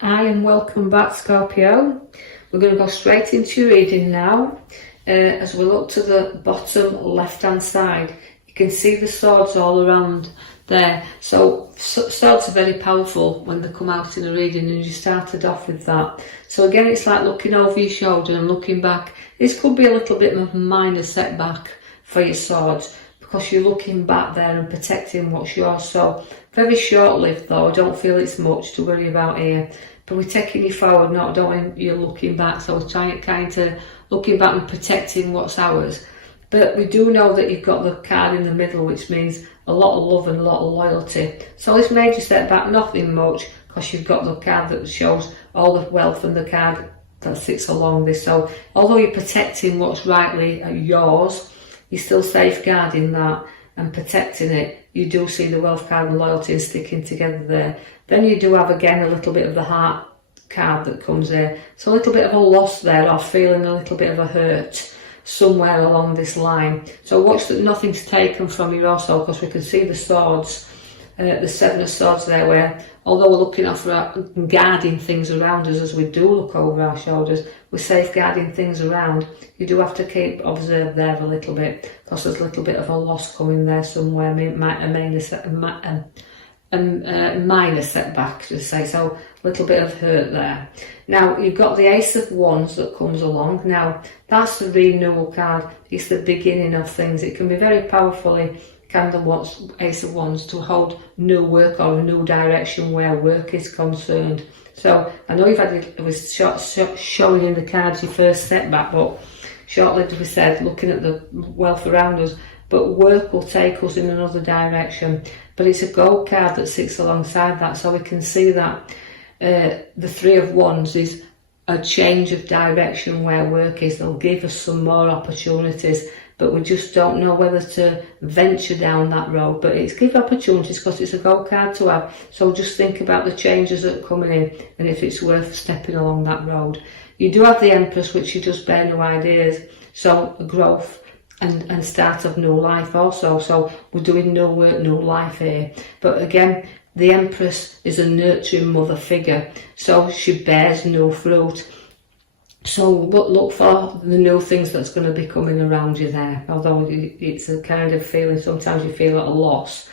Hi and welcome back, Scorpio. We're going to go straight into your reading now. As we look to the bottom left hand side, you can see the swords all around there. So swords are very powerful when they come out in a reading, and you started off with that. So again, it's like looking over your shoulder and looking back. This could be a little bit of a minor setback for your swords, because you're looking back there and protecting what's yours. So very short-lived though, I don't feel it's much to worry about here. But we're taking you forward, not you're looking back. So we're trying kind of looking back and protecting what's ours. But we do know that you've got the card in the middle, which means a lot of love and a lot of loyalty. So this major step back, nothing much, because you've got the card that shows all the wealth and the card that sits along this. So although you're protecting what's rightly yours, you're still safeguarding that and protecting it. You do see the wealth card and loyalty and sticking together there. Then you do have again a little bit of the heart card that comes there. So a little bit of a loss there, or feeling a little bit of a hurt somewhere along this line. So watch that nothing's taken from you also, because we can see the swords, the seven of swords there, where although we're looking out for and guarding things around us, as we do look over our shoulders, we're safeguarding things around. You do have to keep observed there a little bit, because there's a little bit of a loss coming there somewhere, a minor setback to say, so a little bit of hurt there. Now you've got the Ace of Wands that comes along. Now that's the renewal card. It's the beginning of things. It can be very powerfully kind of what's Ace of Wands to hold new work or a new direction where work is concerned. So I know you've had it was showing in the cards your first setback, but shortly, as we said, looking at the wealth around us, but work will take us in another direction. But it's a gold card that sits alongside that, so we can see that the Three of Wands is a change of direction where work is. They'll give us some more opportunities, but we just don't know whether to venture down that road. But it's give opportunities, because it's a gold card to have. So just think about the changes that are coming in and if it's worth stepping along that road. You do have the Empress, which you just bear new ideas. So growth and start of new life also. So we're doing new work, new life here. But again, the Empress is a nurturing mother figure, so she bears new fruit. So look for the new things that's going to be coming around you there. Although it's a kind of feeling, sometimes you feel at a loss,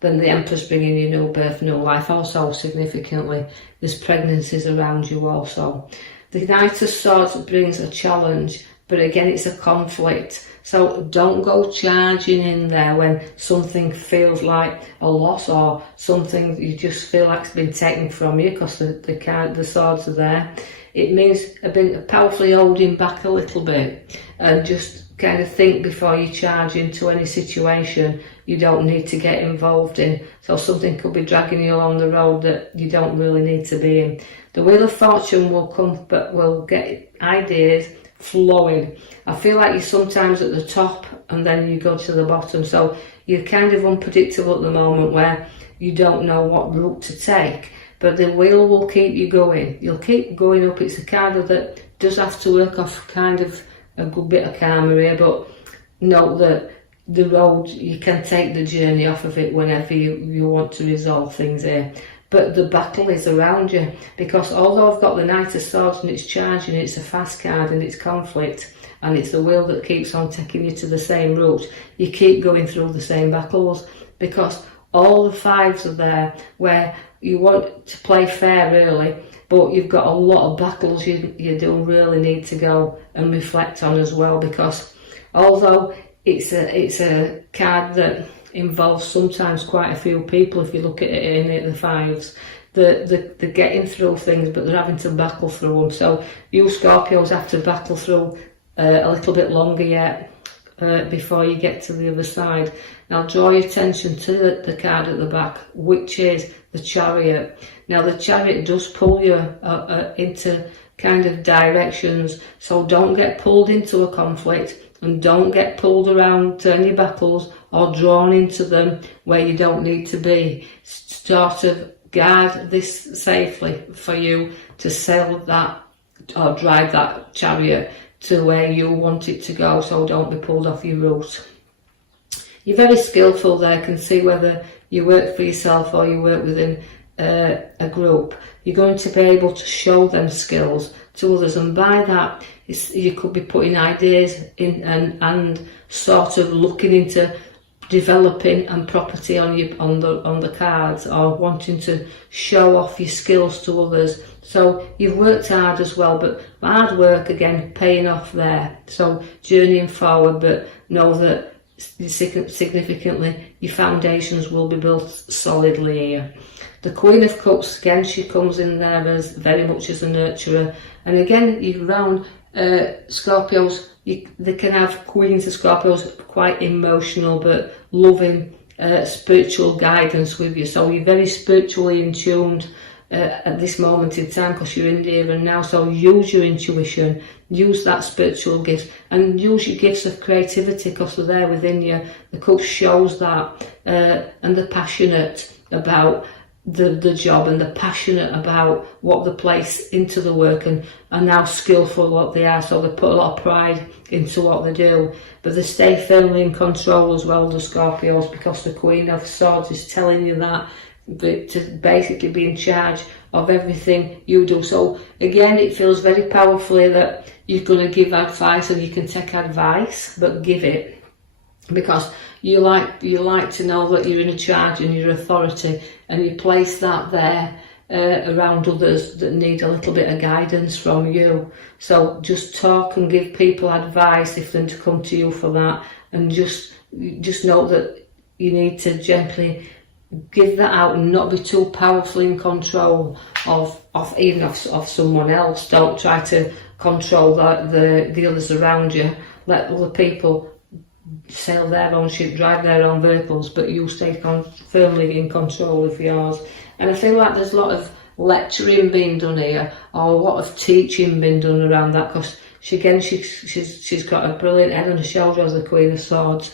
then the Empress bringing you new birth, new life. Also significantly, there's pregnancies around you also. The Knight of Swords brings a challenge, but again it's a conflict. So don't go charging in there when something feels like a loss, or something you just feel like it's been taken from you, because the swords are there. It means a bit powerfully holding back a little bit, and just kind of think before you charge into any situation you don't need to get involved in. So something could be dragging you along the road that you don't really need to be in. The Wheel of Fortune will come, but will get ideas flowing. I feel like you're sometimes at the top and then you go to the bottom, so you're kind of unpredictable at the moment where you don't know what route to take, but the wheel will keep you going. You'll keep going up. It's a card that does have to work off kind of a good bit of karma here, but note that the road, you can take the journey off of it whenever you want to resolve things here. But the battle is around you, because although I've got the Knight of Swords and it's charging, it's a fast card and it's conflict, and it's the wheel that keeps on taking you to the same route. You keep going through the same battles, because all the fives are there where you want to play fair really, but you've got a lot of battles you do really need to go and reflect on as well, because although it's a card that involves sometimes quite a few people, if you look at it in the fives, they're getting through things, but they're having to battle through them. So you Scorpios have to battle through a little bit longer yet before you get to the other side. Now draw your attention to the card at the back, which is the Chariot. Now the Chariot does pull you into kind of directions, so don't get pulled into a conflict, and don't get pulled around to any battles or drawn into them where you don't need to be. Sort of guard this safely for you to sail that or drive that chariot to where you want it to go, so don't be pulled off your route. You're very skillful there, can see whether you work for yourself or you work within a group, you're going to be able to show them skills to others, and by that you could be putting ideas in and sort of looking into developing and property on the cards, or wanting to show off your skills to others. So you've worked hard as well, but hard work again paying off there. So journeying forward, but know that significantly your foundations will be built solidly here. The Queen of Cups, again, she comes in there as very much as a nurturer, and again you round Scorpios, they can have Queens of Scorpios quite emotional but loving spiritual guidance with you, so you're very spiritually in tuned at this moment in time because you're in the here and now. So use your intuition, use that spiritual gift, and use your gifts of creativity because they're there within you. The Cup shows that, and they're passionate about the job, and they're passionate about what they place into the work, and are now skillful what they are, so they put a lot of pride into what they do, but they stay firmly in control as well, the Scorpios, because the Queen of Swords is telling you that, but to basically be in charge of everything you do. So again, it feels very powerfully that you're going to give advice, and you can take advice, but give it, because you like to know that you're in charge and you're authority, and you place that there around others that need a little bit of guidance from you. So just talk and give people advice if they're to come to you for that, and just know that you need to gently give that out and not be too powerfully in control of someone else. Don't try to control the others around you. Let other people sail their own ship, drive their own vehicles, but you stay firmly in control of yours. And I feel like there's a lot of lecturing being done here, or a lot of teaching being done around that, because she's got a brilliant head on her shoulder as the Queen of Swords,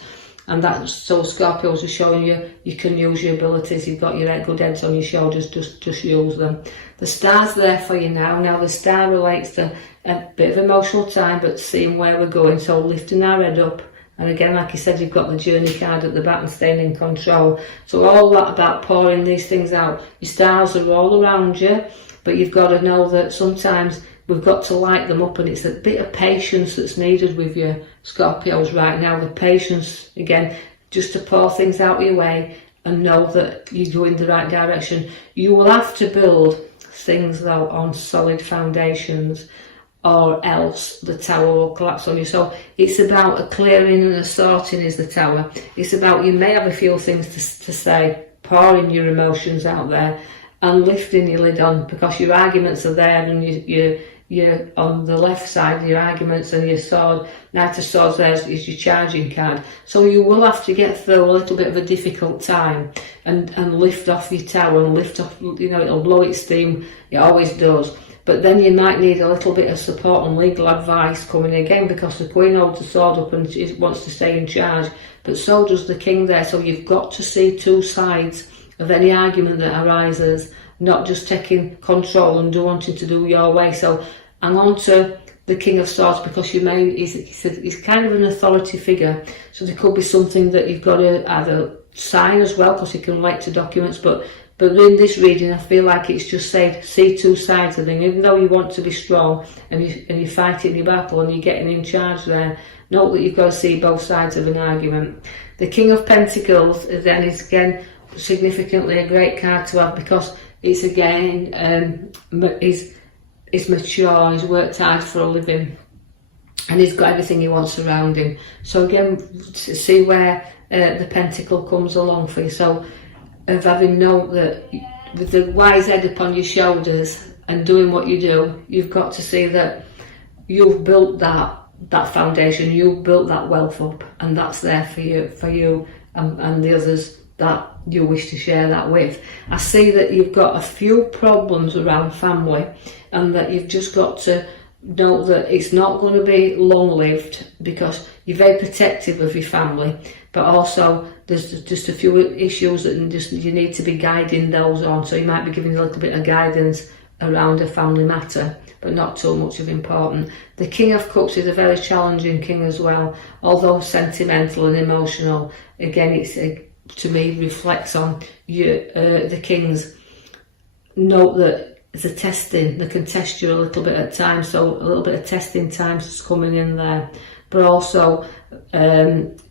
and that's so Scorpios are showing you can use your abilities. You've got your good heads on your shoulders, just use them. The star's there for you now. Now the star relates to a bit of emotional time, but seeing where we're going, so lifting our head up. And again, like you said, you've got the journey card at the back and staying in control. So all that about pouring these things out. Your stars are all around you, but you've got to know that sometimes we've got to light them up, and it's a bit of patience that's needed with your Scorpios right now. The patience, again, just to pour things out of your way and know that you go in the right direction. You will have to build things though on solid foundations, or else the tower will collapse on you. So it's about a clearing and a sorting is the tower. It's about, you may have a few things to say, pouring your emotions out there and lifting your lid on, because your arguments are there, and you're on the left side, your arguments, and your sword, Knight of Swords there is your charging card. So you will have to get through a little bit of a difficult time and lift off your tower, and lift off, it'll blow its steam, it always does. But then you might need a little bit of support and legal advice coming again, because the Queen holds the sword up and she wants to stay in charge, but so does the King there. So you've got to see two sides of any argument that arises, not just taking control and wanting to do your way. So hang on to the King of Swords, because he's kind of an authority figure. So there could be something that you've got to either sign as well, because he can relate to documents, but in this reading, I feel like it's just said, see two sides of things. Even though you want to be strong and you're fighting your battle and you're getting in charge there, note that you've got to see both sides of an argument. The King of Pentacles then is again significantly a great card to have, because it's again, he's mature, he's worked hard for a living, and he's got everything he wants around him. So again, see where the pentacle comes along for you. So of having note that with the wise head upon your shoulders and doing what you do, you've got to see that you've built that foundation, you've built that wealth up, and that's there for you and the others that you wish to share that with. I see that you've got a few problems around family, and that you've just got to know that it's not going to be long-lived, because you're very protective of your family, but also there's just a few issues that you need to be guiding those on. So you might be giving a little bit of guidance around a family matter, but not too much of important. The King of Cups is a very challenging king as well, although sentimental and emotional. Again, it's to me reflects on the king's note that it's a testing, they can test you a little bit at times, so a little bit of testing times is coming in there. But also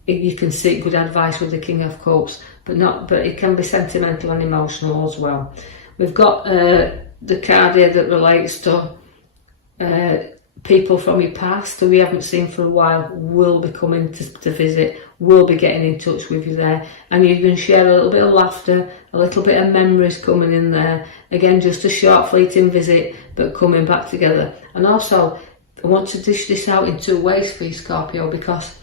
you can seek good advice with the King of Cups, but it can be sentimental and emotional as well. We've got the card here that relates to people from your past who we haven't seen for a while will be coming to visit, will be getting in touch with you there, and you can share a little bit of laughter, a little bit of memories coming in there. Again, just a short fleeting visit, but coming back together. And also, I want to dish this out in two ways for you, Scorpio, because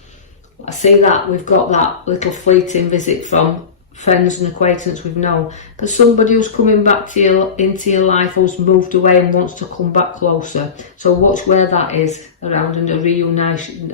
I see that we've got that little fleeting visit from friends and acquaintance we've known, but somebody who's coming back to you, into your life, who's moved away and wants to come back closer. So watch where that is around, and a reuniting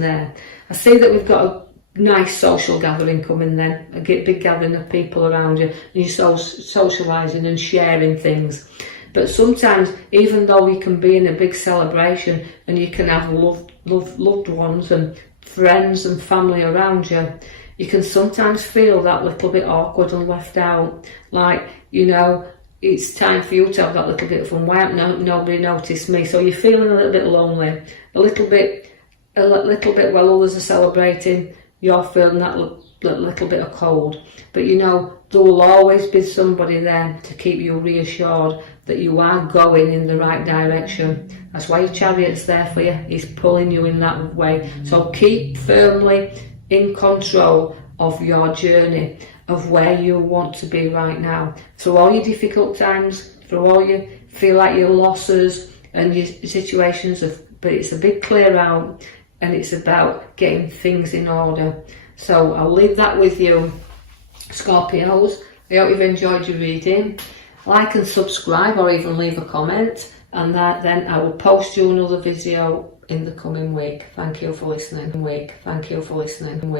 there. I see that we've got a nice social gathering coming then, a big gathering of people around you, and you're socialising and sharing things. But sometimes, even though you can be in a big celebration and you can have loved ones and friends and family around you, you can sometimes feel that little bit awkward and left out. Like, you know, it's time for you to have that little bit of fun. Why hasn't nobody noticed me? So you're feeling a little bit lonely, a little bit while others are celebrating, you're feeling that little bit of cold. But you know, there will always be somebody there to keep you reassured that you are going in the right direction. That's why your chariot's there for you. He's pulling you in that way. So keep firmly in control of your journey, of where you want to be right now. Through all your difficult times, through all you feel like your losses and your situations, but it's a big clear out, and it's about getting things in order. So I'll leave that with you, Scorpios. I hope you've enjoyed your reading. Like and subscribe, or even leave a comment, and then I will post you another video in the coming week. Thank you for listening.